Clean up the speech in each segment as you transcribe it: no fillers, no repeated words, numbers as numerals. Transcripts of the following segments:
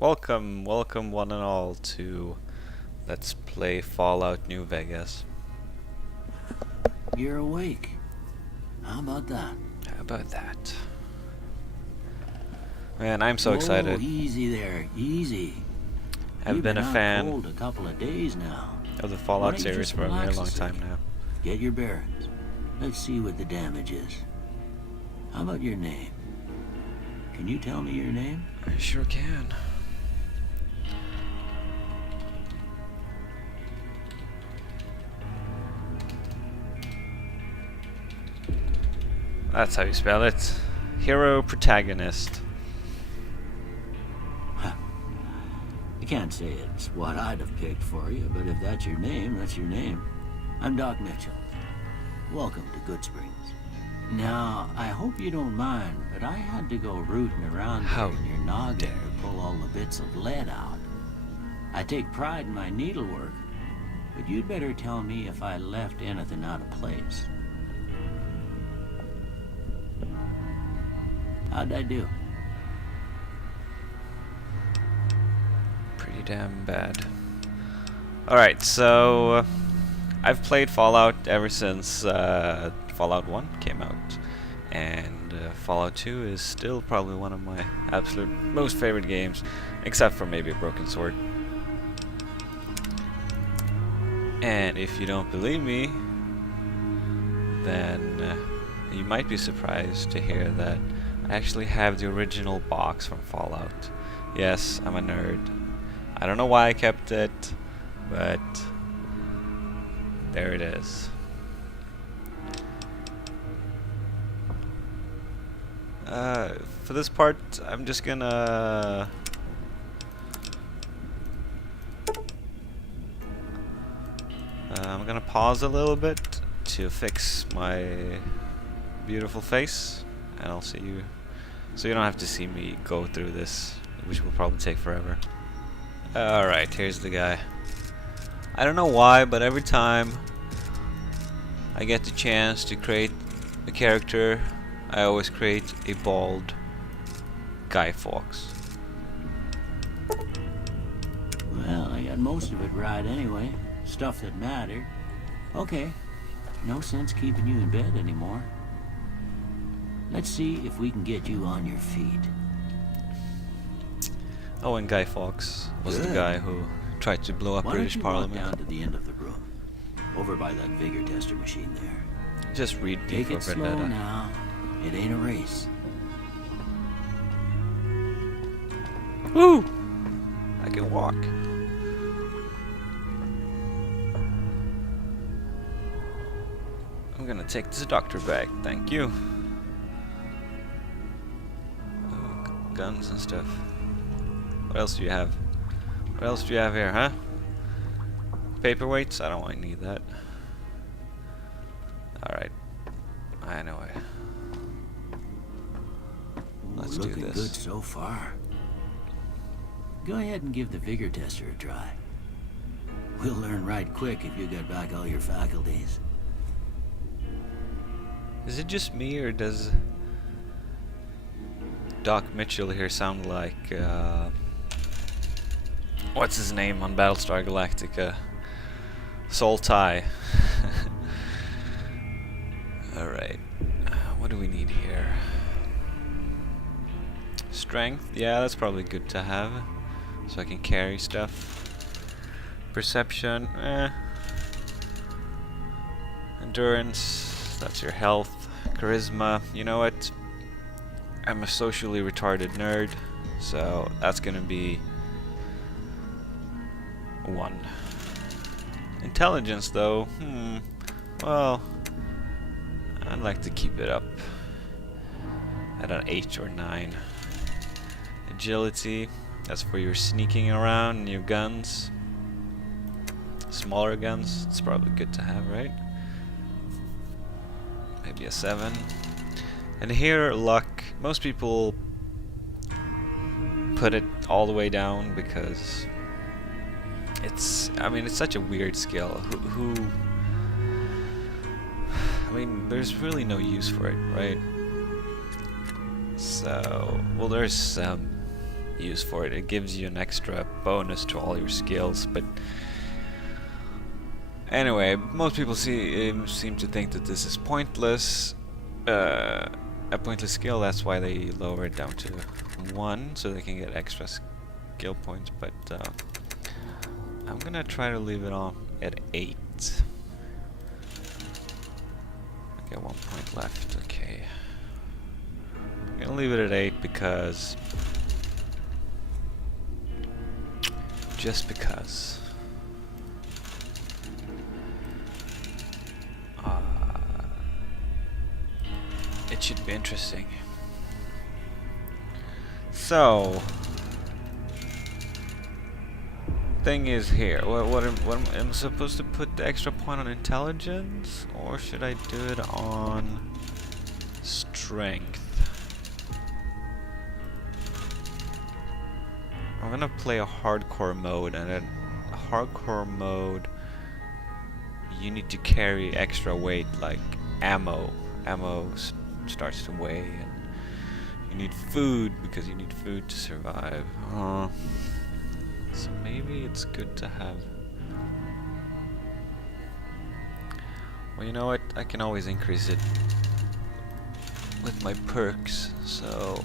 Welcome one and all to Let's Play Fallout New Vegas. You're awake. How about that? How about that? Man, I'm so Whoa, excited. Easy there, easy. I've You've been a out fan cold a couple of days now. of the Why Fallout don't you series just for a very relax long time second? now. Get your bearings. Let's see what the damage is. How about your name? Can you tell me your name? I sure can. That's how you spell it. Hero protagonist. I can't say it's what I'd have picked for you, but if that's your name, that's your name. I'm Doc Mitchell. Welcome to Good Springs. Now, I hope you don't mind, but I had to go rooting around How there in your noggin to pull all the bits of lead out. I take pride in my needlework, but you'd better tell me if I left anything out of place. How'd I do? Pretty damn bad. Alright, so I've played Fallout ever since Fallout 1 came out, and Fallout 2 is still probably one of my absolute most favorite games, except for maybe A Broken Sword. And if you don't believe me, then you might be surprised to hear that I actually have the original box from Fallout. Yes, I'm a nerd. I don't know why I kept it, but there it is. For this part, I'm just gonna pause a little bit to fix my beautiful face, and I'll see you, so you don't have to see me go through this, which will probably take forever. Alright, here's the guy. I don't know why, but every time I get the chance to create a character, I always create a bald Guy Fawkes. Well, I got most of it right anyway. Stuff that mattered. Okay. No sense keeping you in bed anymore. Let's see if we can get you on your feet. Oh, and Guy Fawkes was the Good. guy who tried to blow up Why British don't you walk Parliament. down to the end of the room, over by that vigor tester machine there. Just read D Take for it slow Vendetta. now. It ain't a race. Woo! I can walk. I'm gonna take this doctor bag, thank you. Oh, guns and stuff. What else do you have? What else do you have here, huh? Paperweights? I don't want to need that. Alright. I know it. Let's do Looking this. good so far. Go ahead and give the vigor tester a try. We'll learn right quick if you get back all your faculties. Is it just me, or does Doc Mitchell here sound like what's his name on Battlestar Galactica? Soul Tie. Alright. What do we need here? Strength? Yeah, that's probably good to have. So I can carry stuff. Perception? Endurance? That's your health. Charisma? You know what? I'm a socially retarded nerd, so that's gonna be 1. Intelligence, though, well, I'd like to keep it up at an 8 or 9. Agility, that's for your sneaking around and your guns. Smaller guns, it's probably good to have, right? Maybe a 7. And here, luck. Most people put it all the way down because it's such a weird skill. I mean, there's really no use for it, right? So, well, there's some use for it. It gives you an extra bonus to all your skills, but anyway, most people seem to think that this is pointless, a pointless skill. That's why they lower it down to 1 so they can get extra skill points, but I'm gonna try to leave it on at 8. I got 1 point left. Okay, I'm gonna leave it at 8 because just because. It should be interesting. So, thing is here. What am I supposed to put the extra point on intelligence, or should I do it on strength? I'm gonna play a hardcore mode, and in a hardcore mode, you need to carry extra weight, like ammo. Ammo starts to weigh, and you need food because you need food to survive. So maybe it's good to have. Well, you know what? I can always increase it with my perks, so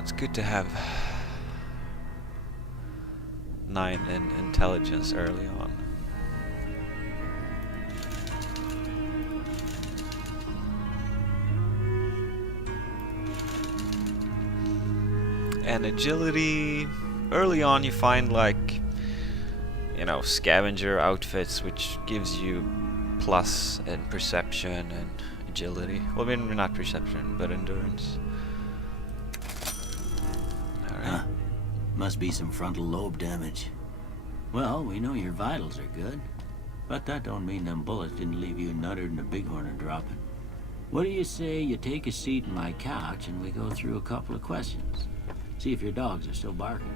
it's good to have 9 in intelligence early on. And agility, early on you find, like, you know, scavenger outfits, which gives you plus in perception and agility. Well, I mean, not perception, but endurance. Alright. Must be some frontal lobe damage. Well, we know your vitals are good, but that don't mean them bullets didn't leave you nuttered and a bighorn dropping. What do you say you take a seat in my couch and we go through a couple of questions? See if your dogs are still barking.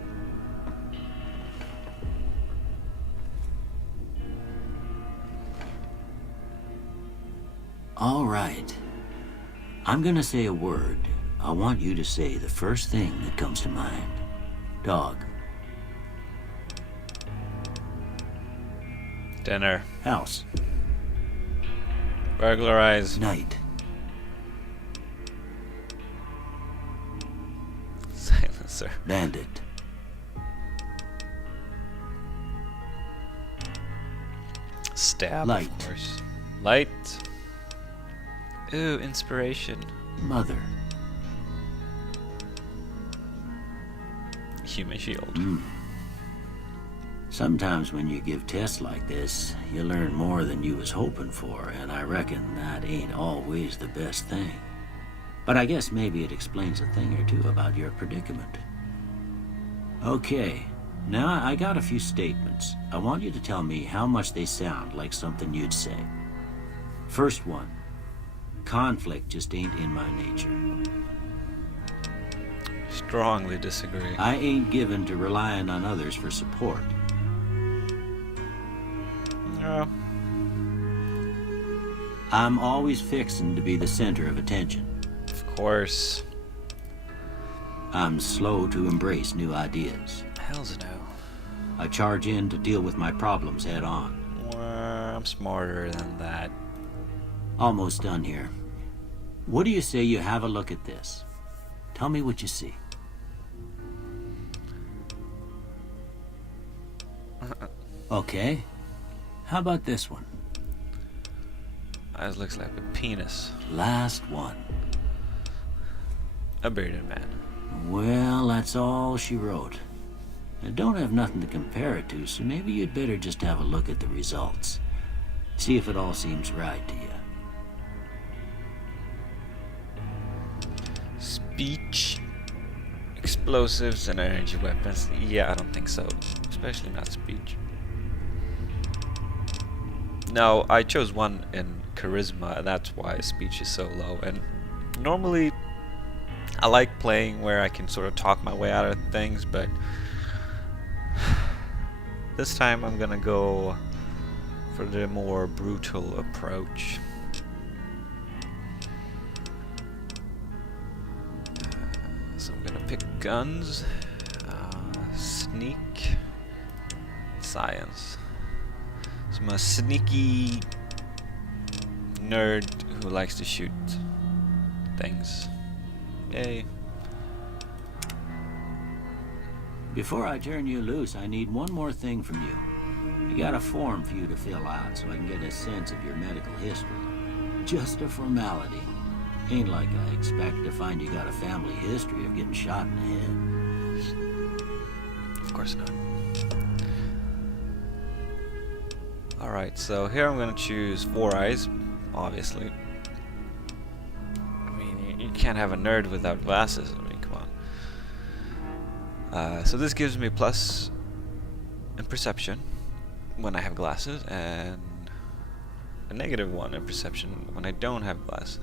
All right. I'm gonna say a word. I want you to say the first thing that comes to mind. Dog. Dinner. House. Burglarize. Night. Silencer. Bandit. Stab, Light. of course. Light. Ooh, inspiration. Mother. Human shield. Sometimes when you give tests like this, you learn more than you was hoping for, and I reckon that ain't always the best thing. But I guess maybe it explains a thing or two about your predicament. Okay, now I got a few statements. I want you to tell me how much they sound like something you'd say. First one, conflict just ain't in my nature. Strongly disagree. I ain't given to relying on others for support. No. I'm always fixin' to be the center of attention. Of course. I'm slow to embrace new ideas. Hell's no. I charge in to deal with my problems head on. I'm smarter than that. Almost done here. What do you say you have a look at this? Tell me what you see. Okay. How about this one? That looks like a penis. Last one. A bearded man. Well, that's all she wrote. I don't have nothing to compare it to, so maybe you'd better just have a look at the results. See if it all seems right to you. Speech, explosives, and energy weapons. Yeah, I don't think so. Especially not speech. No, I chose one in charisma, and that's why speech is so low. And normally, I like playing where I can sort of talk my way out of things, but this time I'm gonna go for the more brutal approach. So I'm gonna pick guns, sneak, science. So I'm a sneaky nerd who likes to shoot things. Yay. Before I turn you loose, I need one more thing from you. I got a form for you to fill out so I can get a sense of your medical history. Just a formality. Ain't like I expect to find you got a family history of getting shot in the head. Of course not. Alright, so here I'm gonna choose 4 eyes, obviously. I mean, you can't have a nerd without glasses. I mean, come on. So this gives me plus in perception when I have glasses, and a -1 in perception when I don't have glasses.